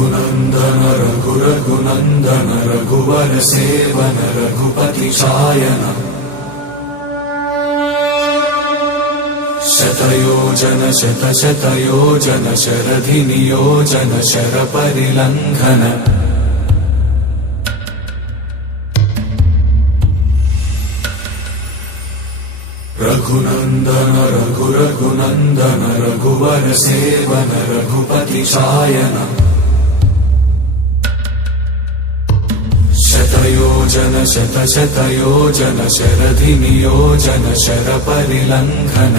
रघुनन्दन रघुरघुनन्दन रघुवर seven Raghupati Shayan शतयोजन शतशतयोजन शरधि नियोजन शरपरिलङ्घन रघुनन्दन रघुरघुनन्दन रघुवर seven Raghupati Shayan शतयोजन शतशतयोजन शरधि नियोजन शरपरिलङ्घन